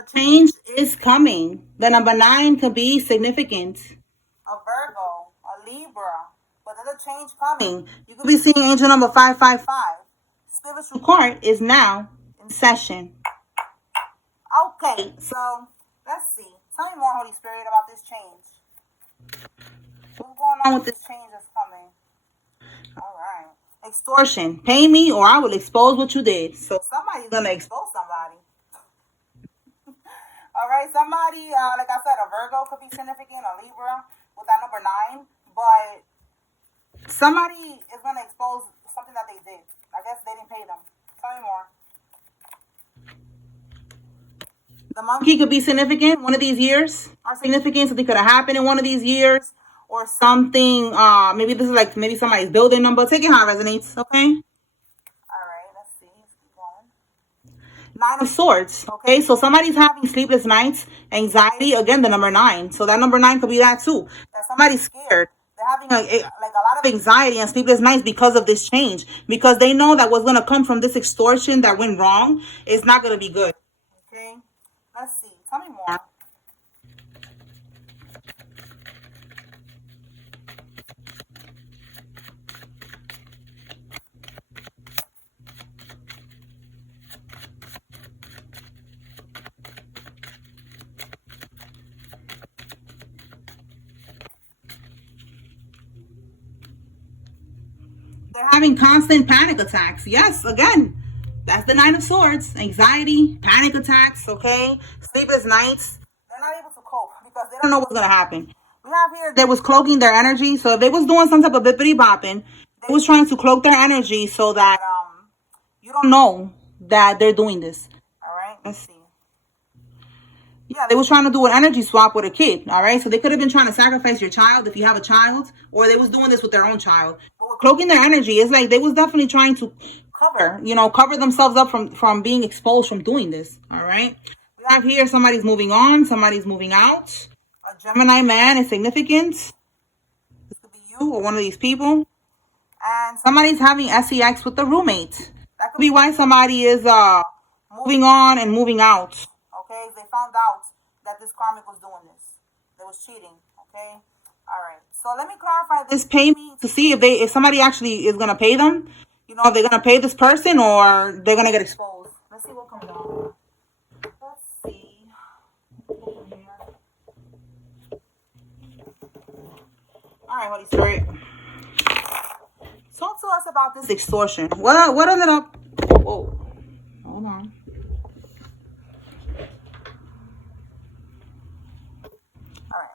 A change is coming. The number 9 could be significant. A Virgo, a Libra, but there's a change coming. You could be seeing angel number 555. Spiritual court is now in session. Okay, so let's see. Tell me more, Holy Spirit, about this change. What's going on with this change that's coming? All right. Extortion. Pay me or I will expose what you did. So somebody's going to expose somebody. All right. Somebody, like I said, a Virgo could be significant, a Libra with that number 9. But somebody is going to expose something that they did. I guess they didn't pay them. Tell me more. The monkey could be significant one of these years. Are significant. Something could have happened in one of these years. Or something, maybe this is like, maybe somebody's building number. Take it how it resonates, okay? All right, let's see. Let's keep going. 9 of Swords, okay? So somebody's having sleepless nights, anxiety. Again, the number 9. So that number 9 could be that too. That somebody's scared. They're having a lot of anxiety and sleepless nights because of this change. Because they know that what's going to come from this extortion that went wrong is not going to be good. Okay? Let's see. Tell me more. They're having constant panic attacks. Yes, again, that's the 9 of Swords. Anxiety, panic attacks, okay? Sleepless nights. They're not able to cope because they don't know what's going to happen. We have here, they was cloaking their energy. So if they was doing some type of bippity bopping, they was trying to cloak their energy so that you don't know that they're doing this. All right, let's see. Yeah, they was trying to do an energy swap with a kid, all right? So they could have been trying to sacrifice your child if you have a child, or they was doing this with their own child. But with cloaking their energy, it's like they was definitely trying to cover themselves up from being exposed from doing this, all right? We have here somebody's moving on, somebody's moving out. A Gemini man is significant. This could be you or one of these people. And somebody's having sex with the roommate. That could be why somebody is moving on and moving out. Okay, they found out that this karmic was doing this. They was cheating. Okay, all right. So let me clarify this pay me to see if somebody actually is gonna pay them. You know, if they're gonna pay this person or they're gonna get exposed. Let's see what comes out. Let's see. All right, Holy Spirit. Talk to us about this extortion. What ended up? Whoa, hold on.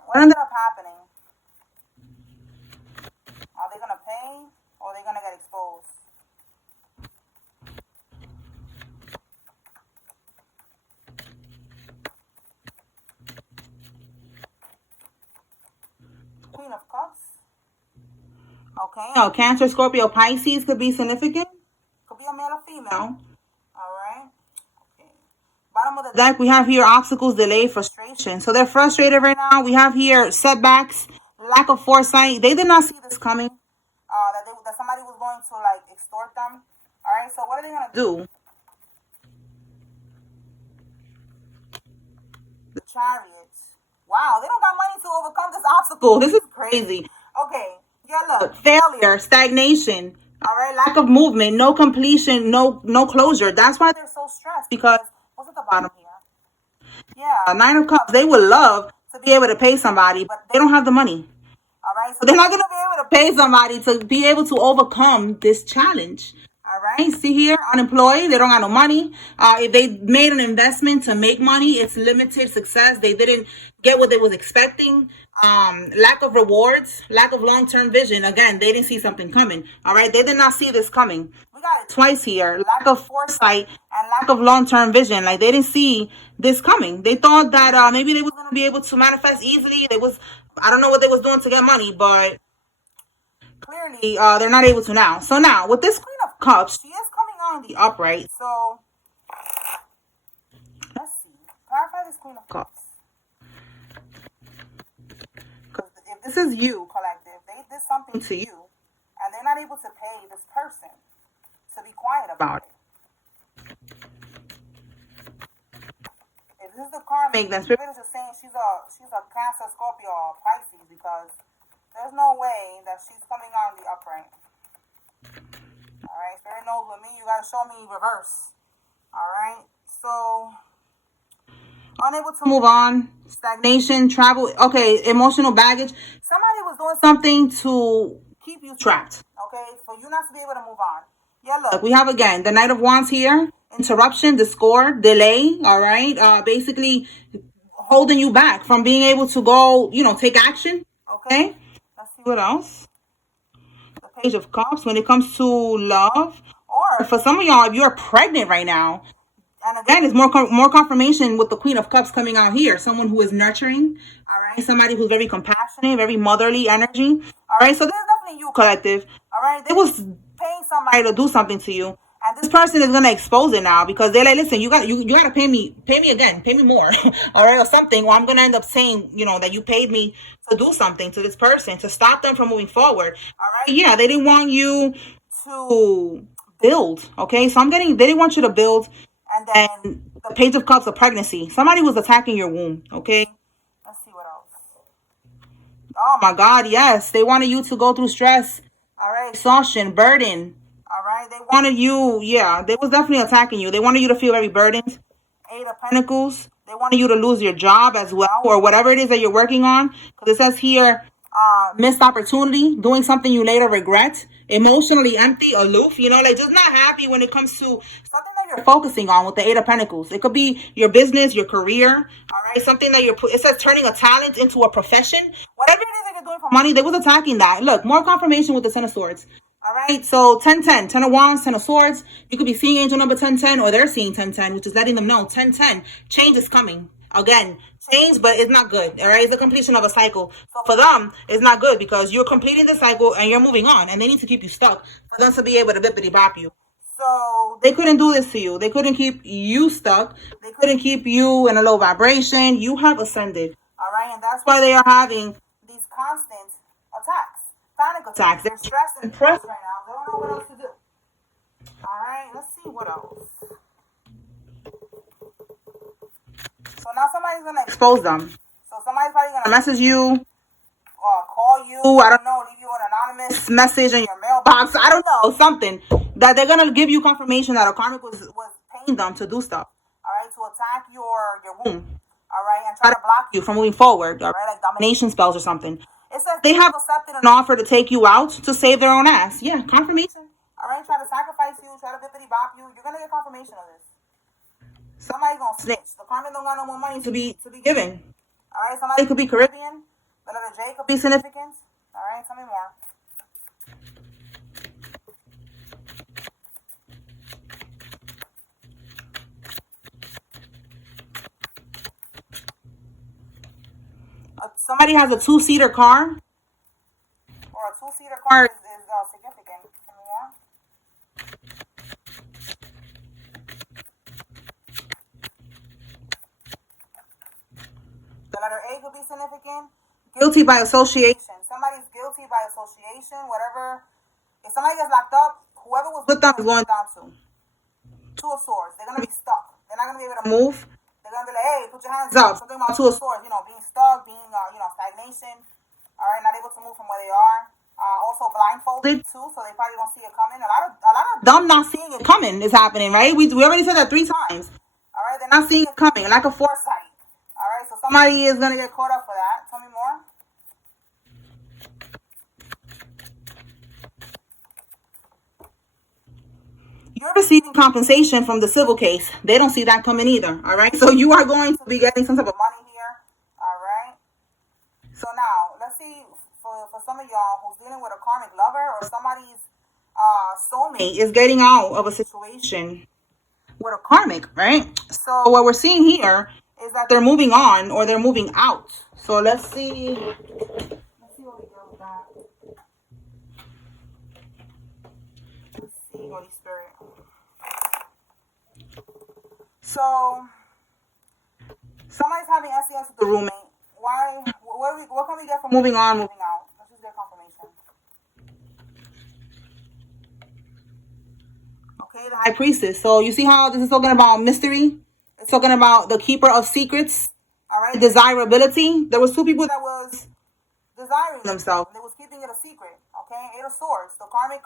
What ended up happening? Are they going to pay or are they going to get exposed? Queen of Cups. Okay. Oh, Cancer, Scorpio, Pisces could be significant. Could be a male or female. All right. Okay. Bottom of the deck, we have here obstacles, delay, frustration. So they're frustrated right now. We have here setbacks, lack of foresight. They did not see this coming. That somebody was going to like extort them. All right. So what are they gonna do? The Chariot. Wow, they don't got money to overcome this obstacle. This is crazy. Okay. Yeah, look. Failure, stagnation. All right. Lack of movement, no completion, no closure. That's why they're so stressed because what's at the bottom here? Yeah, 9 of Cups. They would love to be able to pay somebody, but they don't have the money. All right, so they're not going to be able to pay somebody to be able to overcome this challenge. All right, see here, unemployed. They don't got no money. If they made an investment to make money, it's limited success. They didn't get what they was expecting. Lack of rewards, lack of long-term vision. Again, they didn't see something coming. All right, they did not see this coming. We got it twice here. Lack of foresight and lack of long-term vision. Like they didn't see this coming. They thought that maybe they was going to be able to manifest easily. I don't know what they was doing to get money, but clearly they're not able to now. So now with this Queen of Cups, she is coming on the upright. So let's see. Clarify this Queen of Cups. Because if this is you, collective, they did something to you, and they're not able to pay this person to be quiet about it. If this is the karmic, then Spirit is just saying she's a Cancer, Scorpio, or Pisces, because there's no way that she's coming out in the upright. Alright, Spirit knows with me, you gotta show me reverse. Alright, so unable to move on, stagnation, travel, okay, emotional baggage. Somebody was doing something to keep you trapped, okay, for you not to be able to move on. Yeah, look, we have again the Knight of Wands here, interruption, discord, delay, all right, basically holding you back from being able to go, take action, okay. Let's see what else. The Page of Cups, when it comes to love, or for some of y'all, if you're pregnant right now, and again, it's more confirmation with the Queen of Cups coming out here. Someone who is nurturing, all right? Somebody who's very compassionate, very motherly energy, all right? So this is definitely you, collective, all right? They was paying somebody to do something to you, and this person is gonna expose it now because they're like, listen, you gotta pay me again, pay me more, all right, or something. Or I'm gonna end up saying, that you paid me to do something to this person to stop them from moving forward, all right? Yeah, they didn't want you to build, okay? So they didn't want you to build. And then the Page of Cups of pregnancy. Somebody was attacking your womb, okay? Let's see what else. Oh, my God, yes. They wanted you to go through stress, all right? Exhaustion, burden, all right? They wanted you, yeah. They was definitely attacking you. They wanted you to feel very burdened. Eight of Pentacles. They wanted you to lose your job as well, or whatever it is that you're working on. Because it says here, missed opportunity, doing something you later regret, emotionally empty, aloof, just not happy when it comes to something that you're focusing on with the Eight of Pentacles. It could be your business, your career, all right, something that it says turning a talent into a profession, whatever it is that you're doing for money. They was attacking that. Look, more confirmation with the Ten of Swords. All right, so 10-10, 10 of Wands, 10 of Swords. You could be seeing angel number 10-10, or they're seeing 10-10, which is letting them know 10-10, change is coming. Again, change, but it's not good, all right? It's the completion of a cycle. So for them, it's not good because you're completing the cycle and you're moving on, and they need to keep you stuck for them to be able to bippity-bop you. So they couldn't do this to you. They couldn't keep you stuck. They couldn't keep you in a low vibration. You have ascended, all right? And that's why they are having these constant attacks, panic attacks. They're stressed and pressed right now. They don't know what else to do. All right, let's see what else. So now somebody's going to expose them. So somebody's probably going to message you or call you. I don't know, leave you an anonymous message in your mailbox. I don't know, something that they're going to give you confirmation that a karmic was paying them to do stuff. All right, to attack your womb. All right, and try to block you from moving forward. All right, like domination spells or something. It says they have accepted an offer to take you out to save their own ass. Yeah, confirmation. All right, try to sacrifice you, try to bippity bop you. You're going to get confirmation of this. Somebody's gonna snitch. The karmic don't got no more money to be given. All right, somebody could be Caribbean. The letter J could be significant. All right, tell me more. Somebody has a two-seater car, or a two-seater car is significant. Tell me more. The letter A could be significant. Guilty by association. Somebody's guilty by association, whatever. If somebody gets locked up, whoever was with them is going down to. Two of Swords. They're going to be stuck. They're not going to be able to move. They're going to be like, hey, put your hands up. Something about Two of Swords, being stuck, being, stagnation. All right, not able to move from where they are. Also blindfolded too, so they probably don't see it coming. A lot of them not seeing it coming is happening, right? We already said that 3 times. All right, they're not seeing it coming, lack of foresight. All right, so somebody is going to get caught up for that. Tell me more. You're receiving compensation from the civil case. They don't see that coming either. All right, so you are going to be getting some type of money here. All right. So now, let's see, for some of y'all who's dealing with a karmic lover or somebody's soulmate is getting out of a situation with a karmic, right? So what we're seeing here is that they're moving on or they're moving out. So let's see what we get with that. Let's see, Holy Spirit. So somebody's having SES with the roommate. Why? What can we get from moving on, moving out? Let's just get confirmation. Okay, the High Priestess. So you see how this is talking about mystery? It's talking about the keeper of secrets. All right, desirability. There was two people that was desiring themselves. They was keeping it a secret. Okay, Eight of Swords. The karmic.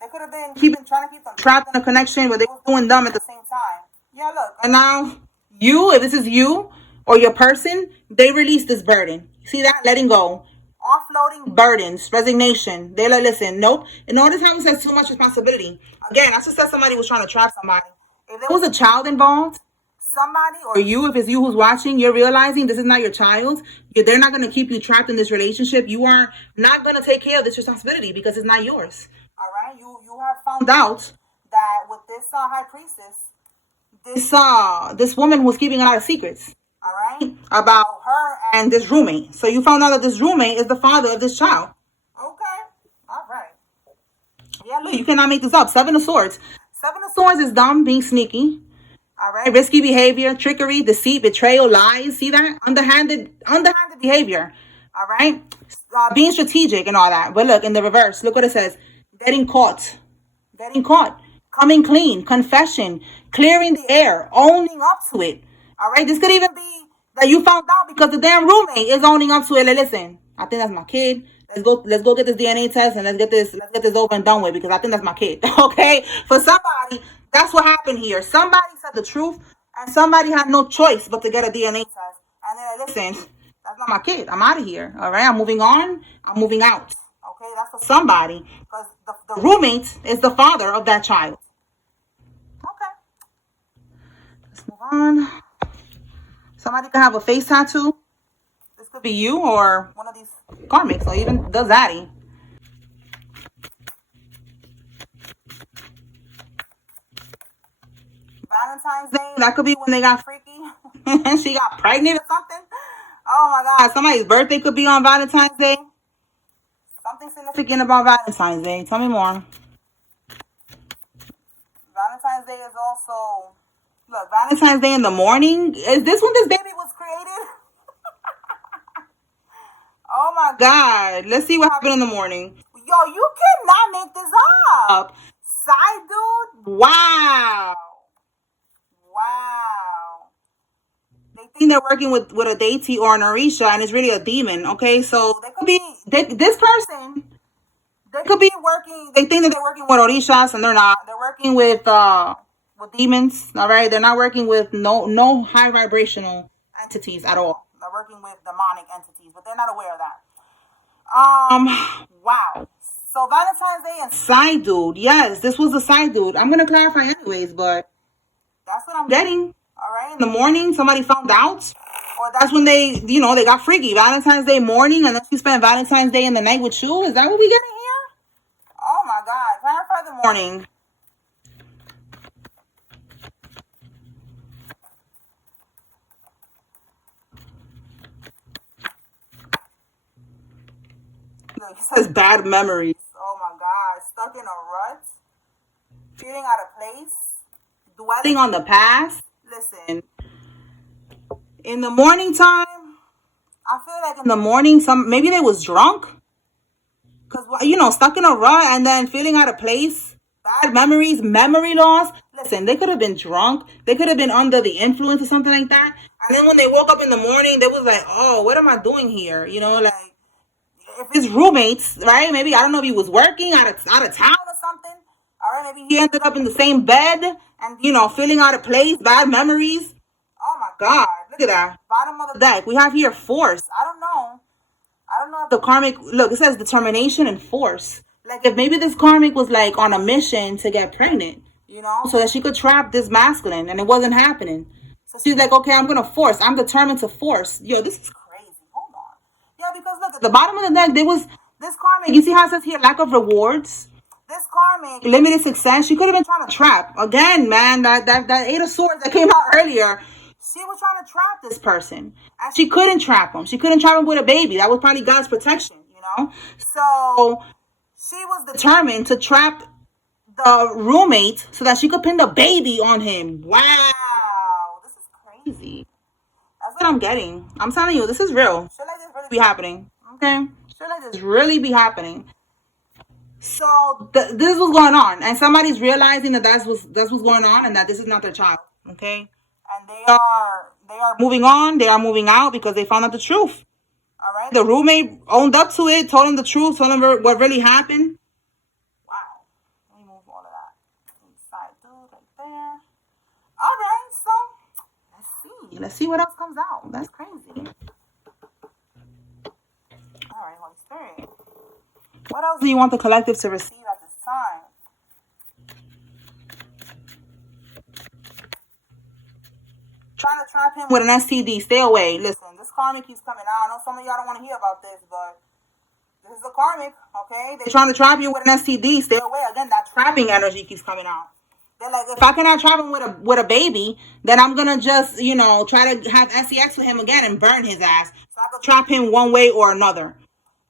They could have been trying to keep them trapped in a connection, but they were doing them at the same time. Yeah, look. And now you, if this is you or your person, they release this burden. See that? Letting go. Offloading burdens, resignation. They're like, listen, nope. And notice how it says too much responsibility. Again, I just said somebody was trying to trap somebody. If there was a child involved, somebody, or you, if it's you who's watching, you're realizing this is not your child. They're not going to keep you trapped in this relationship. You are not going to take care of this responsibility because it's not yours. All right? You have found out that with this high priestess, this woman was keeping a lot of secrets. All right, about her and this roommate. So you found out that this roommate is the father of this child. Okay, all right. Yeah, look, you cannot make this up. Seven of Swords. Seven of Swords is dumb, being sneaky. All right, risky behavior, trickery, deceit, betrayal, lies. See that? Underhanded behavior. All right, being strategic and all that. But look, in the reverse, look what it says: getting caught, coming clean, confession, clearing the air, owning up to it. All right, this could even be that you found out because the damn roommate is owning up to it. Like, listen, I think that's my kid. Let's go get this DNA test and let's get this over and done with because I think that's my kid. Okay, for somebody, that's what happened here. Somebody said the truth and somebody had no choice but to get a DNA test. And they're like, listen, that's not my kid. I'm out of here. All right, I'm moving on. I'm moving out. Okay, that's for somebody because the roommate is the father of that child. Okay, let's move on. Somebody can have a face tattoo. This could be you or one of these karmics or even the zaddy. Valentine's Day. That could be when they got freaky and she got pregnant or something. Oh my God. Somebody's birthday could be on Valentine's Day. Something significant about Valentine's Day. Tell me more. Valentine's Day is also... Look, Valentine's Day in the morning. Is this when this baby was created? Oh my God. Let's see what happened in the morning. Yo, you cannot make this up. Side dude? Wow. They think they're working with a deity or an orisha and it's really a demon. Okay, so they could be, this person, they could be working, they think that they're working with orishas and they're not. They're working with demons, all right? They're not working with no high vibrational entities at all. They're working with demonic entities, but they're not aware of that. Wow. So Valentine's Day and side dude. Yes, this was a side dude. I'm gonna clarify anyways, but that's what I'm getting. All right. In the morning, somebody found out, or that's when they got freaky. Valentine's Day morning, and then she spent Valentine's Day in the night with you. Is that what we getting here? Oh my God! Clarify the morning. Look, he says bad memories. Oh my God! Stuck in a rut, feeling out of place, dwelling on the past. Listen, in the morning time, I feel like in the morning, maybe they was drunk. Because, stuck in a rut and then feeling out of place, bad memories, memory loss. Listen, they could have been drunk. They could have been under the influence or something like that. And then when they woke up in the morning, they was like, oh, what am I doing here? Like, if his roommates, right? Maybe, I don't know if he was working out of town or something. All right, maybe he ended up in the same bed and, feeling out of place, bad memories. Oh my God, look at that. Bottom of the deck, we have here force. I don't know if the karmic, look, it says determination and force. Like if maybe this karmic was like on a mission to get pregnant, so that she could trap this masculine and it wasn't happening. So she's like, okay, I'm determined to force. Yo, this is crazy. Hold on. Yeah, because look, at the bottom of the deck, there was this karmic, you see how it says here, lack of rewards? This karmic, limited success. She could have been trying to trap. Again, man, that Eight of Swords that came out earlier. She was trying to trap this person. And she couldn't trap him. She couldn't trap him with a baby. That was probably God's protection, So she was determined to trap the roommate so that she could pin the baby on him. Wow. This is crazy. That's what I'm getting. I'm telling you, this is real. Shit like this really be happening. Okay? Shit like this really be happening. So this was going on, and somebody's realizing that that's what's going on, and that this is not their child. Okay, And they are moving on. They are moving out because they found out the truth. All right. The roommate owned up to it, told him the truth, told him what really happened. Wow. Let me move all of that inside, dude, right there. All right. So let's see. Let's see what else comes out. That's crazy. All right, Holy Spirit. What else do you want the collective to receive at this time? Trying to trap him with an STD. Stay away. Listen, this karmic keeps coming out. I know some of y'all don't want to hear about this, but this is a karmic, okay? They're trying to trap you with an STD. Stay away. Again, that trapping energy keeps coming out. They're like, if I cannot trap him with a baby, then I'm gonna just, try to have sex with him again and burn his ass. So I can trap him one way or another.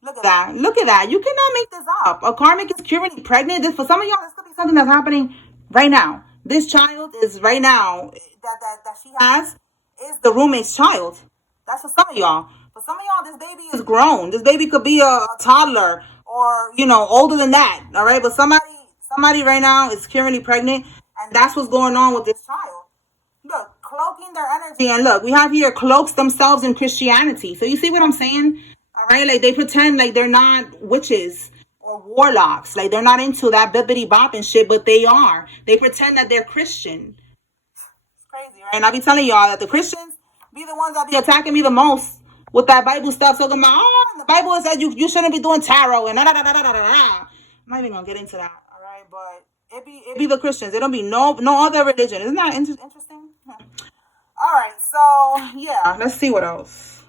Look at that. Look at that. You cannot make this up. A karmic is currently pregnant. This, for some of y'all, this could be something that's happening right now. This child is right now that she has is the roommate's child. That's for some of y'all. For some of y'all, this baby is grown. This baby could be a toddler or, older than that. All right. But somebody right now is currently pregnant. And that's what's going on with this child. Look, cloaking their energy. And look, we have here cloaks themselves in Christianity. So you see what I'm saying? All right. Like they pretend like they're not witches or warlocks. Like they're not into that bippity bop and shit, but they are. They pretend that they're Christian. It's crazy, right? And I be telling y'all that the Christians be the ones that be attacking me the most with that Bible stuff, talking about, the Bible says you shouldn't be doing tarot and da da da da da da da. I'm not even gonna get into that, all right? But it be the Christians. It don't be no other religion. Isn't that interesting? All right, so yeah, let's see what else.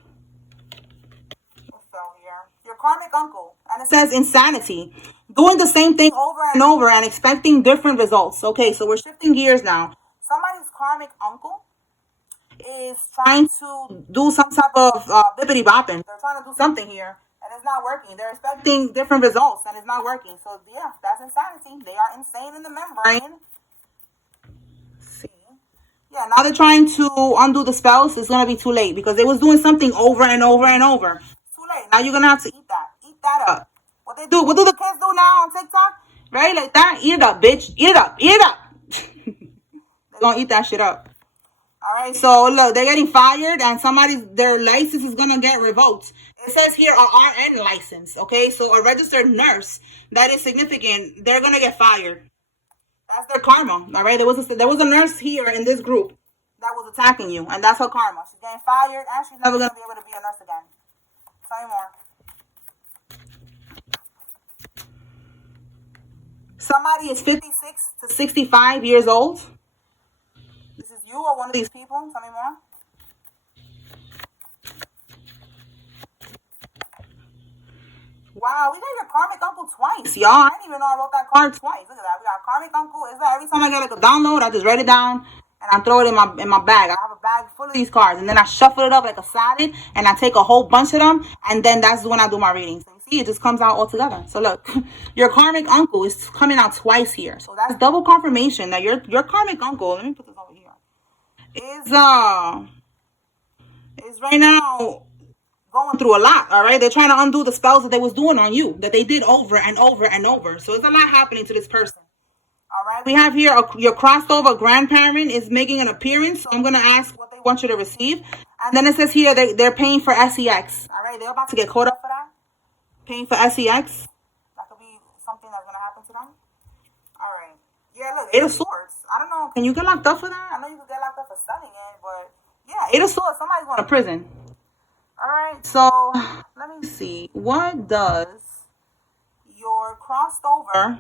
What's out here? Your karmic uncle, and it says insanity, doing the same thing over and over and expecting different results. Okay, so we're shifting gears now. Somebody's karmic uncle is trying to do some type of bippity bopping. They're trying to do something here, and it's not working. They're expecting different results, and it's not working. So yeah, that's insanity. They are insane in the membrane. See, yeah. Now they're trying to undo the spells. It's gonna be too late because they was doing something over and over and over. It's too late. Now you're gonna have to eat that up. What they do? What do the kids do now on TikTok? Right, like that. Eat it up, bitch. Eat it up. Eat it up. They're gonna eat that shit up. All right, so look, they're getting fired and their license is going to get revoked. It says here a RN license, okay? So a registered nurse, that is significant. They're going to get fired. That's their karma, all right? There was a nurse here in this group that was attacking you, and that's her karma. She's getting fired, and she's never going to be able to be a nurse again. Tell me more. Somebody is 56 to 65 years old. This is you or one of these people? Tell me more. Wow, we got your karmic uncle twice, y'all. I didn't even know I wrote that card twice. Look at that. We got karmic uncle. Is that every time I get like a download, I just write it down and I throw it in my bag. I have a bag full of these cards, and then I shuffle it up like a salad, and I take a whole bunch of them, and then that's when I do my readings. So you see, it just comes out all together. So look, your karmic uncle is coming out twice here. So that's double confirmation that your karmic uncle. Let me put this over here. Is right now going through a lot. All right, they're trying to undo the spells that they was doing on you, that they did over and over and over. So it's a lot happening to this person. All right, we have here your crossed over grandparent is making an appearance. So I'm gonna ask what they want you to receive, and then it says here they're paying for sex. All right, they're about to get caught up for that, paying for sex. That could be something that's gonna happen to them. All right. Yeah, look, 8 of Swords. I don't know. Can you get locked up for that? I know you could get locked up for selling it, but yeah, 8 of Swords. Somebody's going to prison. All right. So let me see. What does your crossed over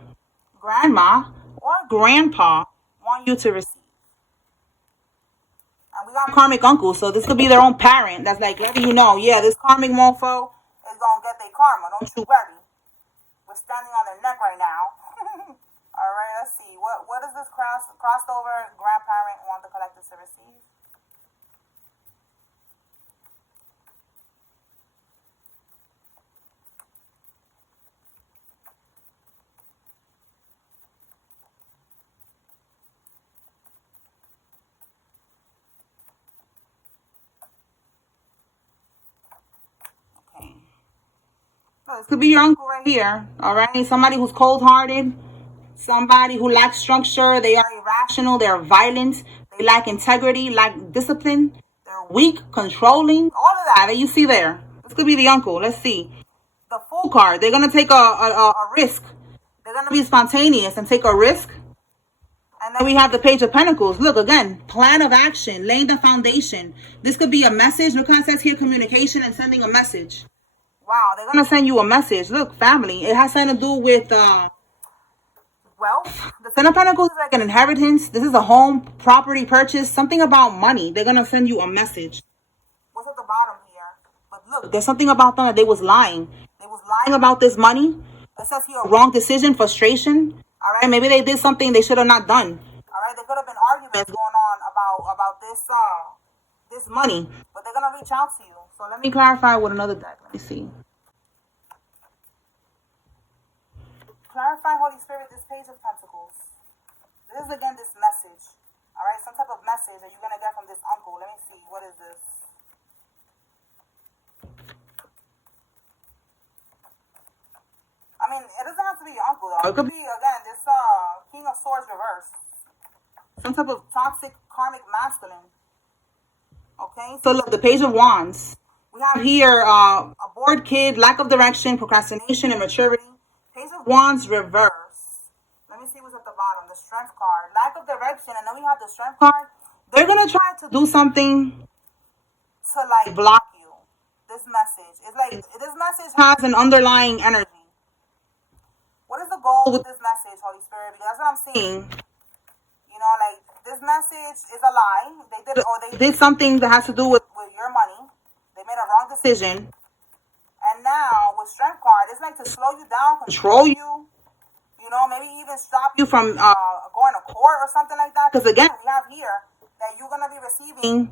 grandma or grandpa want you to receive? And we got karmic uncle, so this could be their own parent that's like letting you know, yeah, this karmic mofo is going to get their karma. Don't you worry. We're standing on their neck right now. All right, let's see. What does this crossed over grandparent want the collective to receive? Okay. So this could be your uncle right here. All right, somebody who's cold-hearted. Somebody who lacks structure. They are irrational. They're violent. They lack integrity, lack discipline. They're weak, controlling, all of that you see there. This could be the uncle. Let's see. The Fool card. They're going to take a risk. They're going to be spontaneous and take a risk. And then we have the Page of Pentacles. Look, again, plan of action, laying the foundation. This could be a message. Look how it says here, communication and sending a message. Wow, they're going to send you a message. Look, family. It has something to do with wealth. The Ten of Pentacles is like an inheritance. This is a home, property purchase, something about money. They're going to send you a message. What's at the bottom here? But look, there's something about them that they was lying. They was lying about this money. It says here, wrong decision, frustration. All right, maybe they did something they should have not done. All right, there could have been arguments going on about this money, but they're gonna reach out to you. So let me clarify with another deck. Let me see. Clarify, Holy Spirit, this Page of Pentacles. This is again this message. All right, some type of message that you're gonna get from this uncle. Let me see. What is this? I mean, it doesn't have to be your uncle, though. It could be, again, this King of Swords reverse. Some type of toxic, karmic masculine. Okay? So, look, the Page of Wands. We have here a bored kid, lack of direction, procrastination, immaturity. Page of Wands reverse. Let me see what's at the bottom. The Strength card. Lack of direction. And then we have the Strength card. They're going to try to do something to, like, block you. This message. It's like, this message has an underlying energy. What is the goal with this message, Holy Spirit? Because that's what I'm seeing. You know, like, this message is a lie. They did something that has to do with your money. They made a wrong decision. And now, with Strength card, it's like to slow you down, control you. You know, maybe even stop you from going to court or something like that. Because, again, we have here that you're going to be receiving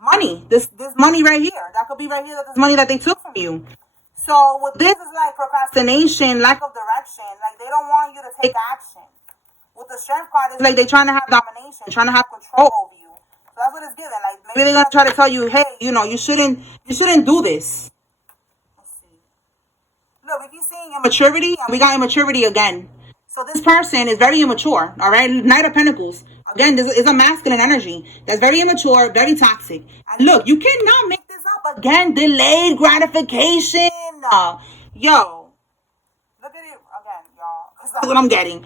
money. This money right here. That could be right here, this money that they took from you. So with this is like procrastination, lack of direction. Like they don't want you to take action. With the Strength card, it's like they're trying to have domination, trying to have control over you. So that's what it's given. Like maybe they're gonna try to tell you, hey, you know, you shouldn't do this. Let's see. Look, we keep seeing immaturity, and we got immaturity again. So this person is very immature. All right, Knight of Pentacles. Again, this is a masculine energy that's very immature, very toxic. And look, you cannot make this up again. Delayed gratification. Yo, look at it again, y'all. Because that's what I'm getting.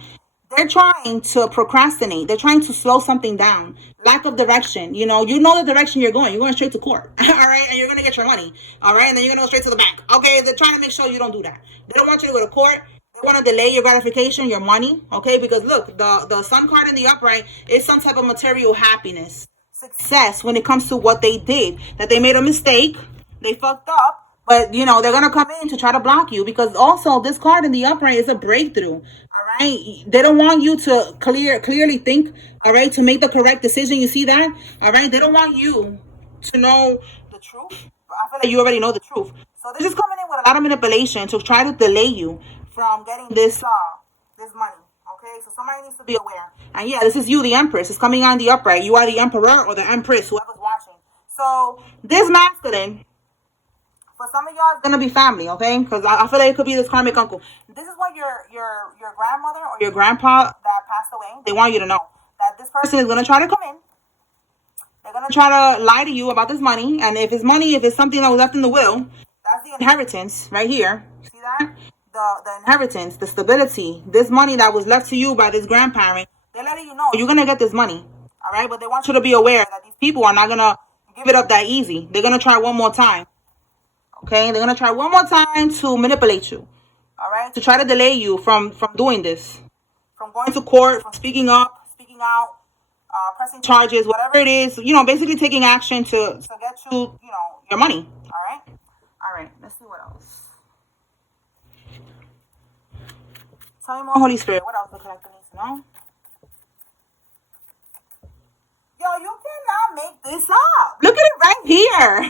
They're trying to procrastinate. They're trying to slow something down. Lack of direction. You know the direction you're going. You're going straight to court. All right, and you're going to get your money. All right, and then you're going to go straight to the bank. Okay, they're trying to make sure you don't do that. They don't want you to go to court. They want to delay your gratification, your money. Okay, because look, the Sun card in the upright is some type of material happiness. Success when it comes to what they did. That they made a mistake. They fucked up. But, you know, they're going to come in to try to block you. Because also, this card in the upright is a breakthrough. All right? They don't want you to clearly think, all right, to make the correct decision. You see that? All right? They don't want you to know the truth. I feel like you already know the truth. So they're just coming in with a lot of manipulation to try to delay you from getting this money. Okay? So somebody needs to be aware. And yeah, this is you, the Empress. It's coming on the upright. You are the Emperor or the Empress, whoever's watching. So this masculine... For some of y'all, it's going to be family, okay? Because I feel like it could be this karmic uncle. This is what your grandmother or your grandpa that passed away, they want you to know. That this person is going to try to come in. They're going to try to lie to you about this money. And if it's something that was left in the will, that's the inheritance right here. See that? The inheritance, the stability. This money that was left to you by this grandparent, they're letting you know you're going to get this money. All right? But they want you to be aware that these people are not going to give it up that easy. They're going to try one more time. Okay, they're going to try one more time to manipulate you. All right, to try to delay you from doing this. From going to court, from speaking up, speaking out, pressing charges, whatever it is. You know, basically taking action to get you, your money. All right, let's see what else. Tell me more, Holy Spirit. What else the collector needs to know? Yo, you cannot make this up. Look at it right here.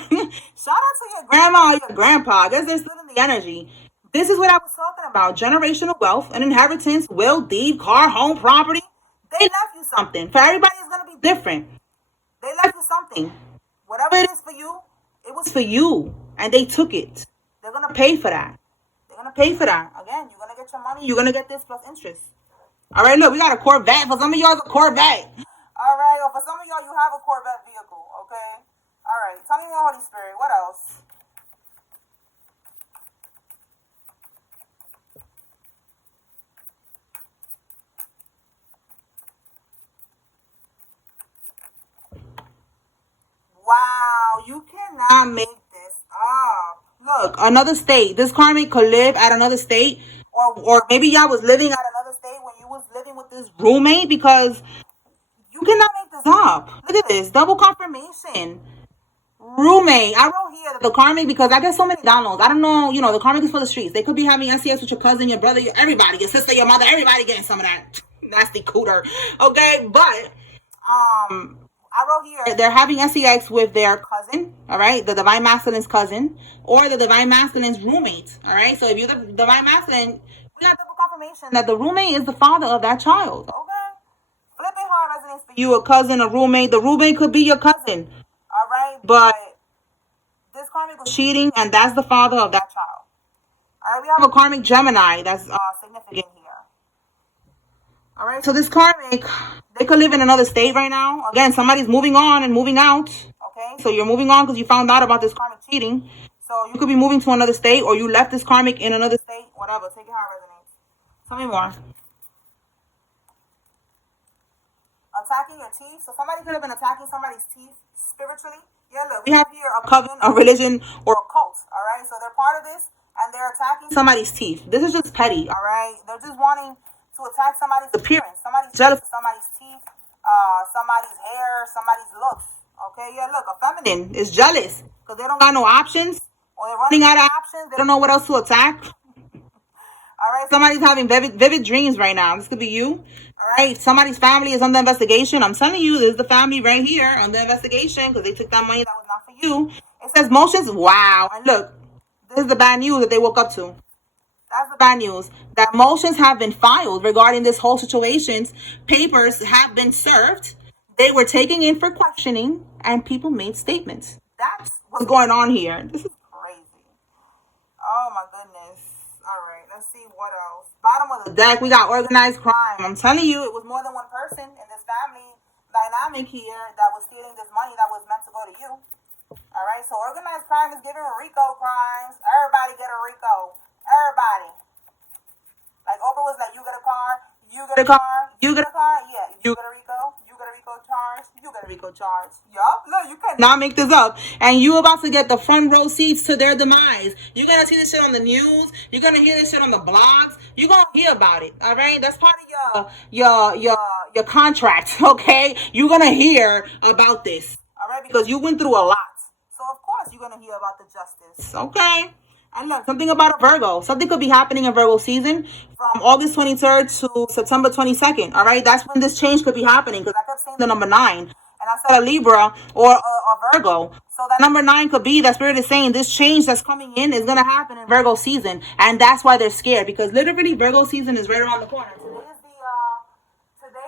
Shout out to your grandma or your grandpa. I guess they're still in the energy. This is what I was talking about. Generational wealth, an inheritance, will, deed, car, home, property. They left you something. For everybody, it's going to be different. They left you something. Whatever it is for you, it was for you. And they took it. They're going to pay for that. They're going to pay for that. Again, you're going to get your money. You're going to get this plus interest. All right, look, we got a Corvette. For some of y'all, it's a Corvette. All right, or for some of y'all, you have a Corvette vehicle, okay? All right. Tell me more, Holy Spirit. What else? Wow, you cannot make this up. Look, another state. This karmic could live at another state, or maybe y'all was living at another state when you was living with this roommate, because you cannot make this up. Look at this. Double confirmation. Roommate. I wrote here the karmic because I get so many downloads. I don't know, the karmic is for the streets. They could be having SEX with your cousin, your brother, everybody, your sister, your mother, everybody getting some of that nasty cooter. Okay, but I wrote here they're having sex with their cousin, all right, the divine masculine's cousin, or the divine masculine's roommate, all right. So if you're the divine masculine, we got double confirmation that the roommate is the father of that child. Okay, flipping hard resonates for you, a cousin, a roommate. The roommate could be your cousin, all right, but this karmic was cheating, and that's the father of that child. All right, we have a karmic Gemini that's significant here. All right, so this karmic, they could live in another state right now. Again, somebody's moving on and moving out. Okay, so you're moving on because you found out about this karmic cheating. So you could be moving to another state, or you left this karmic in another state. Whatever, take it how it resonates. Tell me more. Attacking your teeth. So somebody could have been attacking somebody's teeth spiritually. Yeah, look, we have here a coven, a religion, or a cult. All right, so they're part of this, and they're attacking somebody's teeth. This is just petty. All right, they're just wanting to attack somebody's appearance. Somebody's jealous of somebody's teeth, somebody's hair, somebody's looks. Okay, yeah, look, a feminine is jealous because they don't got no options, or they're running out of options. They don't know what else to attack. All right, somebody's having vivid dreams right now. This could be you. All right, somebody's family is under investigation. I'm telling you, this is the family right here under investigation because they took that money that was not for you. It says motions. Wow. And look, this is the bad news that they woke up to. That's the bad news. That motions have been filed regarding this whole situation. Papers have been served. They were taken in for questioning, and people made statements. That's what's going on here. This is crazy. Oh my goodness. All right, let's see what else. Bottom of the deck, we got organized crime. I'm telling you, it was more than one person in this family dynamic here that was stealing this money that was meant to go to you. All right, so organized crime is giving RICO crimes. Everybody get a RICO. Everybody. Like Oprah was like, you get a car, you get a car, you get a car. Yeah, you get a RICO, you get a RICO charge, you get a RICO charge. Yup, look, you cannot make this up. And you about to get the front row seats to their demise. You're gonna see this shit on the news. You're gonna hear this shit on the blogs. You're gonna hear about it. All right, that's part of your contract. Okay, you're gonna hear about this. All right, because you went through a lot. So of course you're gonna hear about the justice. Okay. And look, something about a Virgo. Something could be happening in Virgo season from August 23rd to September 22nd. All right, that's when this change could be happening, because I kept saying the number 9, and I said a Libra or a Virgo. So that number 9 could be that Spirit is saying this change that's coming in is gonna happen in Virgo season, and that's why they're scared, because literally Virgo season is right around the corner. Today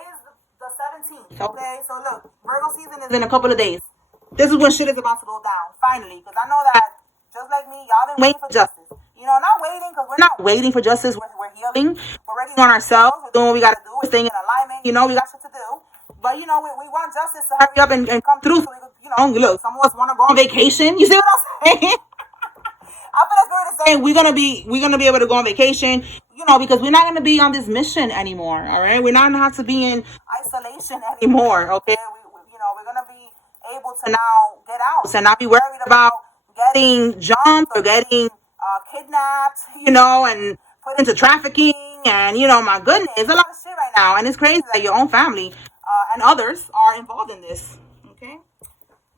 is the 17th. Okay, so look, Virgo season is in a couple of days. This is when shit is about to go down finally, because I know that. Just like me, y'all been waiting for justice. Not waiting, because we're not waiting for justice. We're healing. We're working on ourselves. We're doing what we got to do. We're staying in alignment. We got shit to do. But, we want justice to hurry up and come through. So we could, look, some of us want to go on vacation. You see what I'm saying? I feel like Spirit is saying we're gonna be able to go on vacation, because we're not gonna be on this mission anymore. All right, we're not gonna have to be in isolation anymore. Okay, we're gonna be able to now get out and not be worried about getting jumped or getting kidnapped, and put into trafficking, and my goodness, there's a lot of shit right now, and it's crazy that your own family and others are involved in this. Okay,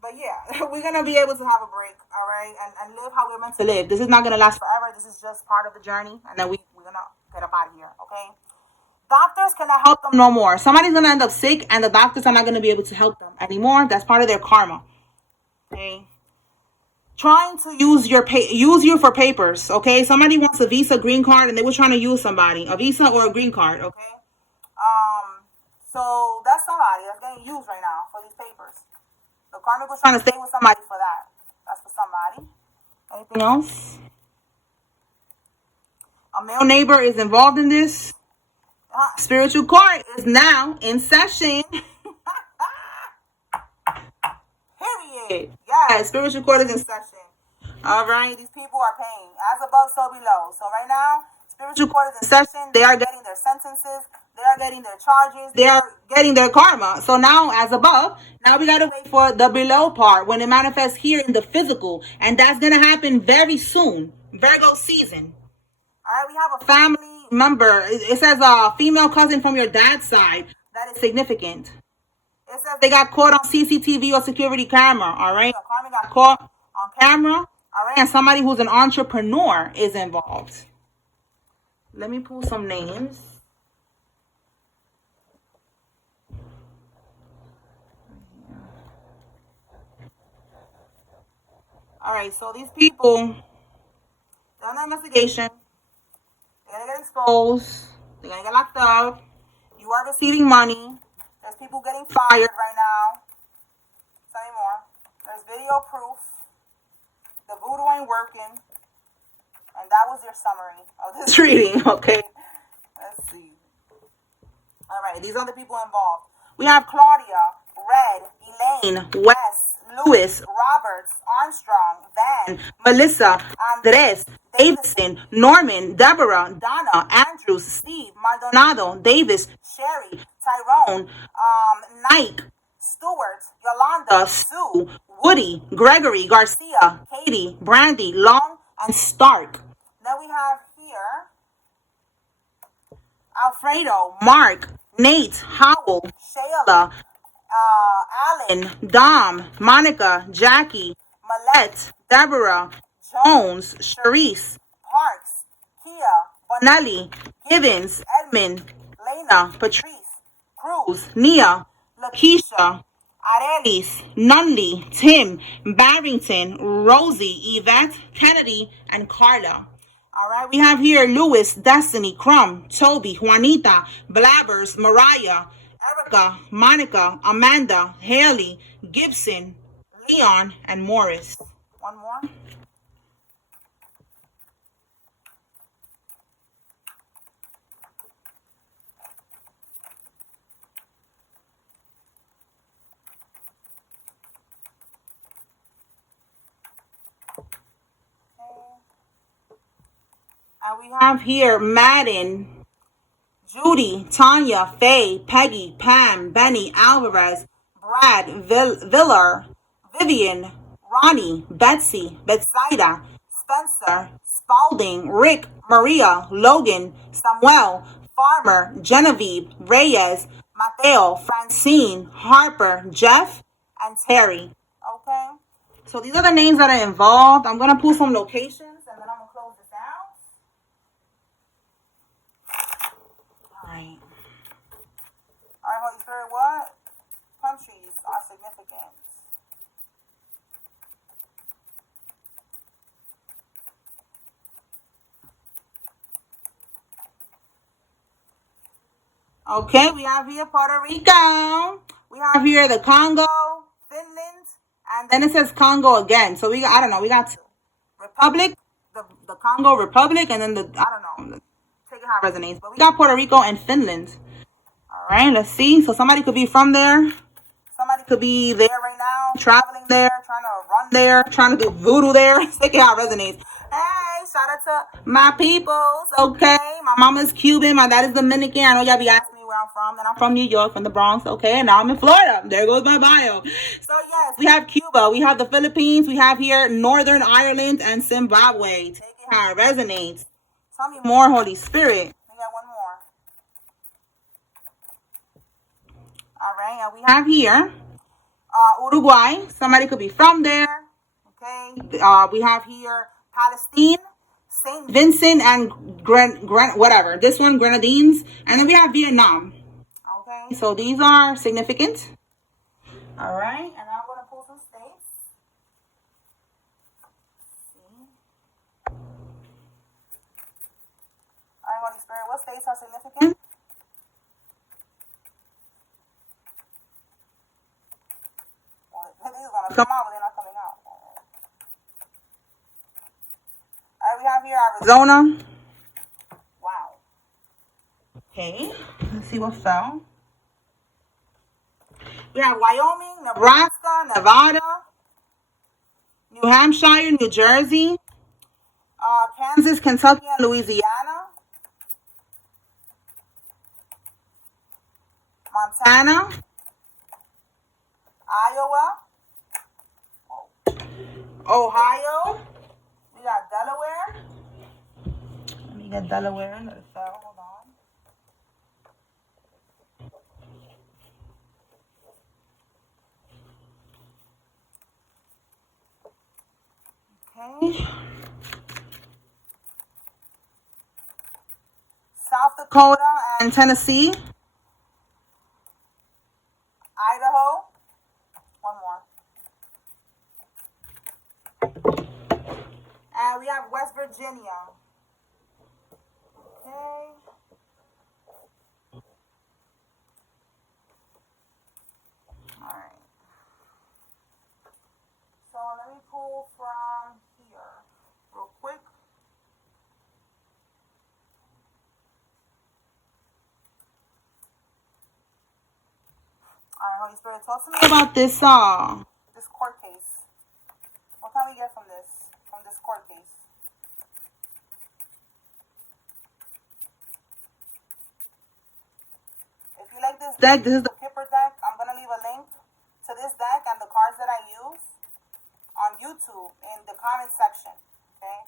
but yeah, we're gonna be able to have a break, all right, and live how we're meant to live. This is not gonna last forever. This is just part of the journey, and then we're gonna get up out of here. Okay, doctors cannot help them no more. Somebody's gonna end up sick, and the doctors are not gonna be able to help them anymore. That's part of their karma. Okay. Trying to use you for papers, okay? Somebody wants a visa, green card, and they were trying to use somebody, a visa or a green card, okay? So that's somebody that's getting used right now for these papers. The karmic was trying to stay with somebody for that. That's for somebody. Anything else? A male neighbor is involved in this. Spiritual court is now in session. it. Yes, spiritual court is in session. All right, these people are paying. As above, so below. So right now, spiritual court is in session. They are getting their sentences. They are getting their charges. They are getting their karma. So now, as above, now we got to wait for the below part when it manifests here in the physical. And that's going to happen very soon. Virgo season. All right, we have a family member. It says a female cousin from your dad's side. That is significant. It says they got caught on CCTV or security camera. All right, Carmen got caught on camera. All right, and somebody who's an entrepreneur is involved. Let me pull some names. All right, so these people, they're on an investigation. They're gonna get exposed. They're gonna get locked up. You are receiving money. There's people getting fired right now. Tell me more. There's video proof. The voodoo ain't working. And that was your summary of this reading, okay? Let's see. All right, these are the people involved. We have Claudia, Red, Elaine, Wes, Lewis, Roberts, Armstrong, Van, Melissa, Andres, Davidson, Norman, Deborah, Donna, Andrews, Steve, Maldonado, Davis, Sherry, Tyrone, Nike, Stewart, Yolanda, Sue, Woody, Gregory, Garcia, Katie, Brandy, Long, and Stark. Then we have here Alfredo, Mark, Nate, Howell, Shayla, Alan, Dom, Monica, Jackie, Malette, Deborah, Jones, Sharice, Parks, Kia, Bonelli, Givens, Edmund, Lena, Patrice, Cruz, Nia, Lakeisha, Arelis, Nunley, Tim, Barrington, Rosie, Yvette, Kennedy, and Carla. All right, we have here Lewis, Destiny, Crumb, Toby, Juanita, Blabbers, Mariah, Erica, Monica, Amanda, Haley, Gibson, Leon, and Morris. One more. And we have here Madden, Judy, Tanya, Faye, Peggy, Pam, Benny, Alvarez, Brad, Villar, Vivian, Ronnie, Betsy, Betsaida, Spencer, Spalding, Rick, Maria, Logan, Samuel, Farmer, Genevieve, Reyes, Mateo, Francine, Harper, Jeff, and Terry. Okay? So these are the names that are involved. I'm going to pull some locations and then I'm going to close this out. Alright, Holy Spirit, what countries are significant? Okay, we have here Puerto Rico. We have here the Congo, Finland, and then it says Congo again. So we got, I don't know, we got two. Republic, the Congo Republic, and then the, I don't know, take it how it resonates. But we got Puerto Rico and Finland. All right, let's see. So somebody could be from there. Somebody could be there right now, traveling there, trying to run there, trying to do voodoo there. Take it how it resonates. Hey, shout out to my peoples, okay? My mama's Cuban, my dad is Dominican. I know y'all be asking me where I'm from, and I'm from New York, from the Bronx, okay? And now I'm in Florida. There goes my bio. So, yes, we have Cuba, we have the Philippines, we have here Northern Ireland and Zimbabwe. Take it how it resonates. Tell me more, Holy Spirit. We got one more. All right, and we have here Uruguay. Somebody could be from there, okay? We have here Palestine, St. Vincent, and whatever. This one, Grenadines. And then we have Vietnam. Okay, so these are significant. All right, and I'm going to pull some states. All right, Holy Spirit, what states are significant? Well, these are going to come out, but they're not coming out. All right, we have here Arizona. Wow. Okay, let's see what fell. We have Wyoming, Nebraska, Nevada, New Hampshire, New Jersey, Kansas, Kentucky, and Louisiana, Montana, Iowa, Ohio. We got Delaware. Let me get Delaware in the cell. Hold on. Okay. South Dakota and Tennessee. Idaho. One more. And we have West Virginia. Okay. Alright. So let me pull from here real quick. Alright, Holy Spirit, talk to me about this this court case. What can we get from this court case? If you like this deck, this is the Kipper deck. I'm gonna leave a link to this deck and the cards that I use on YouTube in the comment section. Okay.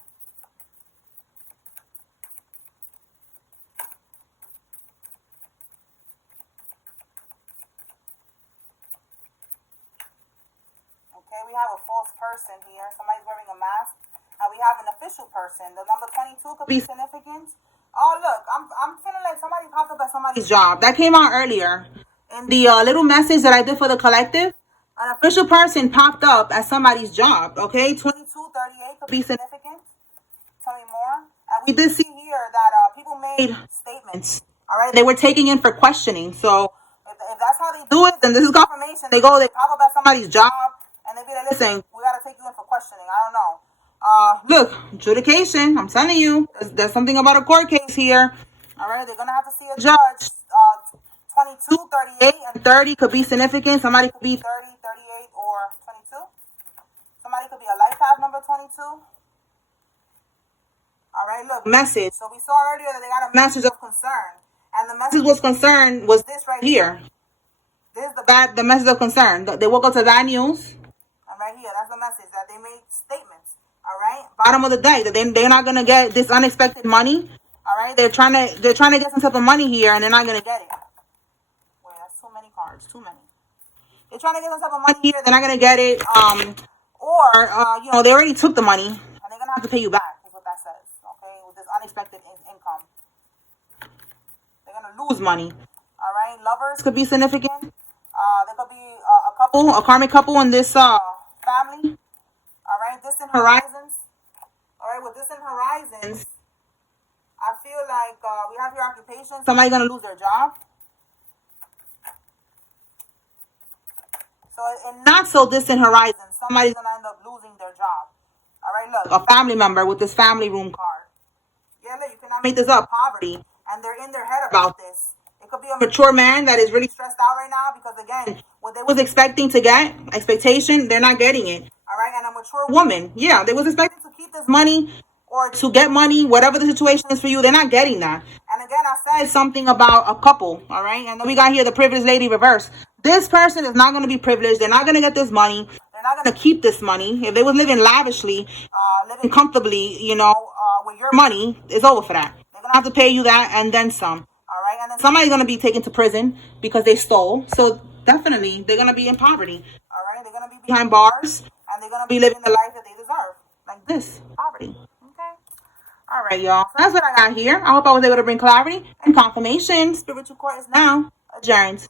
Okay, we have a false person here. Somebody's wearing a mask. And we have an official person. The number 22 could be significant. Oh, look, I'm feeling like somebody popped up at somebody's job. That came out earlier. In the little message that I did for the collective, an official person popped up at somebody's job. Okay, 2238 could be significant. Tell me more. And we did see here that people made statements. All right, they were taking in for questioning. So if that's how they do it, then this is confirmation. They pop up at somebody's job. And they be like, listen, we got to take you in for questioning. I don't know. Look, adjudication. I'm telling you, there's something about a court case here. All right, they're going to have to see a judge. 22, 38, and 30 could be significant. Somebody could be 30, 38, or 22. Somebody could be a life path number 22. All right, look, message. So we saw earlier that they got a message of concern. And the message was this right here. This is the message of concern. They woke up to bad news. Right here, that's the message that they made statements. All right, bottom of the deck, that they're not gonna get this unexpected money. All right, they're trying to get some type of money here, and they're not gonna get it. Wait, that's too many cards. Too many. They're trying to get some type of money here. They're not gonna get it. Or they already took the money, and they're gonna have to pay you back. Is what that says. Okay, with this unexpected income, they're gonna lose money. All right, lovers could be significant. There could be a karmic couple in this family. All right, distant horizons. All right, with distant horizons, I feel like we have your occupation. Somebody's gonna lose their job. So in not so distant horizons, somebody's gonna end up losing their job. All right, look, a family member with this family room card. Yeah, look, you cannot make this up. Poverty, and they're in their head about this. It could be a mature man that is really stressed out right now because, again, what they was expecting to get, expectation, they're not getting it. All right, and a mature woman, yeah, they was expecting to keep this money or to get money, whatever the situation is for you, they're not getting that. And again, I said something about a couple, all right? And then we got here the privileged lady reverse. This person is not going to be privileged. They're not going to get this money. They're not going to keep this money. If they was living lavishly, living comfortably, with your money, it's over for that. They're going to have to pay you that and then some. All right, and then somebody's going to be taken to prison because they stole. So definitely, they're going to be in poverty. All right, they're going to be behind bars, and they're going to be living the life that they deserve. Like this, poverty. Okay? All right, y'all. So that's what I got here. I hope I was able to bring clarity and confirmation. Spiritual court is now adjourned.